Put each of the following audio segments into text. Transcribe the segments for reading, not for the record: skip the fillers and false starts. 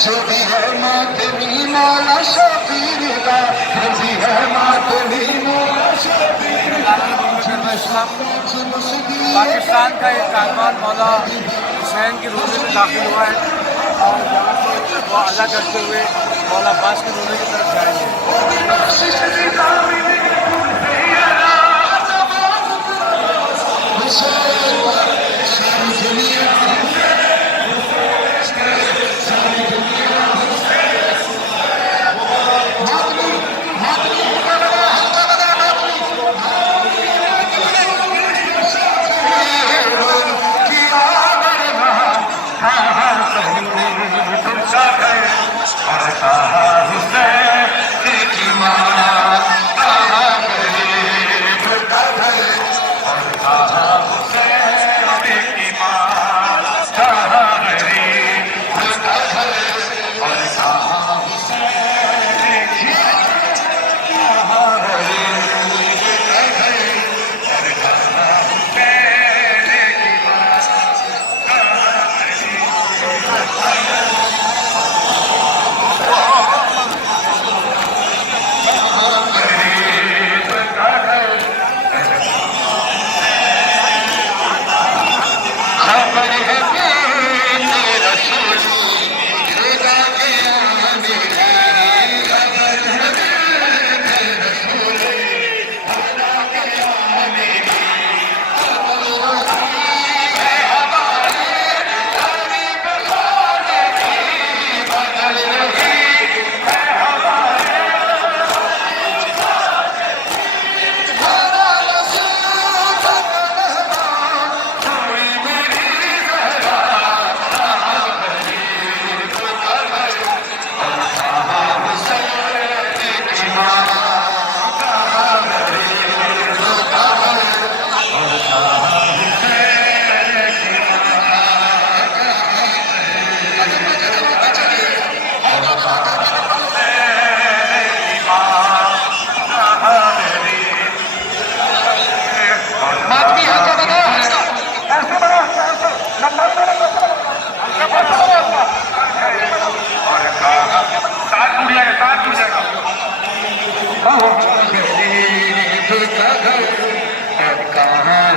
जो भी है मातमी मौला शबीर का, जो भी है मातमी मौला शबीर का। पाकिस्तान का एक कारवान मौला हुसैन की रोज़े में दाखिल हुआ है और यहाँ से वो अदा करते हुए मौला अब्बास के रोज़े की तरफ जाएंगे।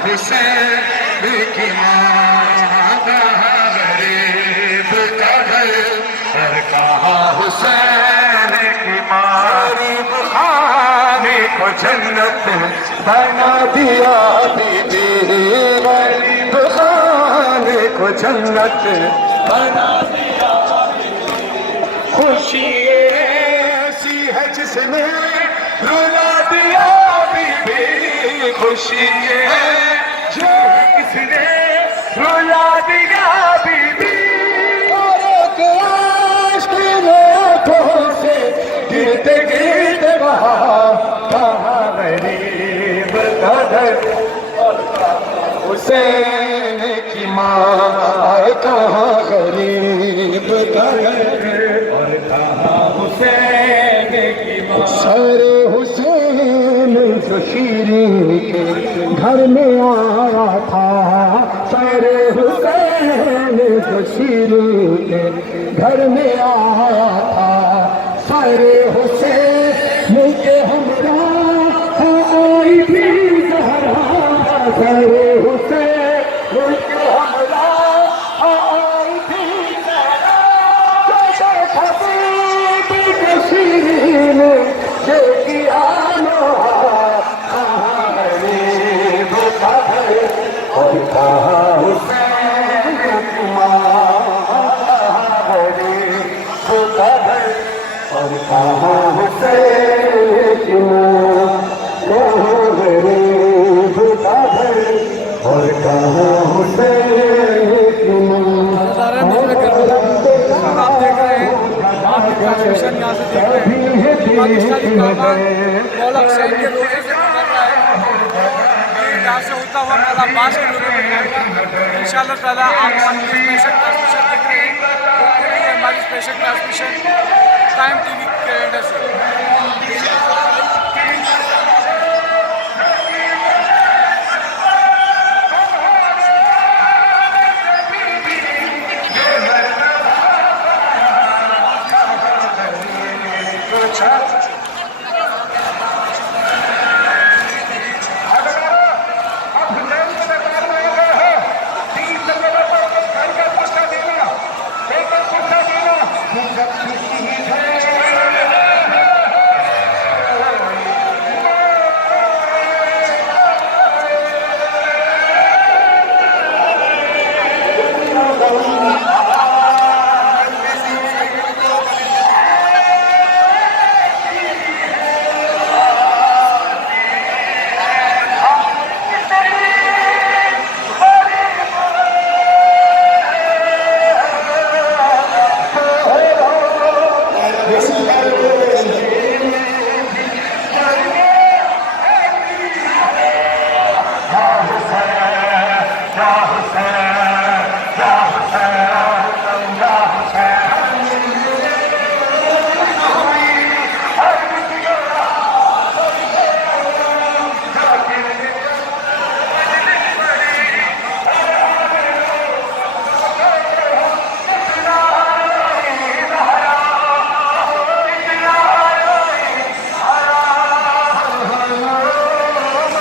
हुसैन की माँ कहाँ गरीब का घर, और कहाँ हुसैन की माँ गरीब खाने को जन्नत बना दिया बीबी, गरीब खाने को जन्नत बना दिया। खुशी ऐसी है जिसने रुला दिया बीबी, खुशी है जो किसने रुला दिया बीबी। और एक आशिक ने आंखों से गिरते गिरते बहा, कहाँ गरीब का घर और हुसैन की माँ, कहाँ गरीब का घर और कहाँ हुसैन की माँ। सारे हुसैन जो शीरी के घर में आया था, सारे हुसैन जो शीरी के घर में आया था, सारे हुसैन के हमरा आई थी ज़हरा, सारे हुसैन के हमरा आई थी ज़हरा। हबीब के शीरी ने जो किया और कहाँ हुसैन की माँ, गरीब का घर और कहाँ हुसैन की माँ, गरीब का घर और कहाँ हुसैन की माँ। आप देख रहे हैं ट्रांसमिशन यहाँ से देख रहे हैं पाकिस्तानी मौला हुसैन के रोज़े से गुजर रहा है। यहाँ से होता हुआ मौला अब्बास के रोज़े में जाएगा इंशाअल्लाह ताला। आप हमारी स्पेशल ट्रांसमिशन देख रहे हैं, हमारी स्पेशल ट्रांसमिशन टाइम टीवी के एंडर से। छत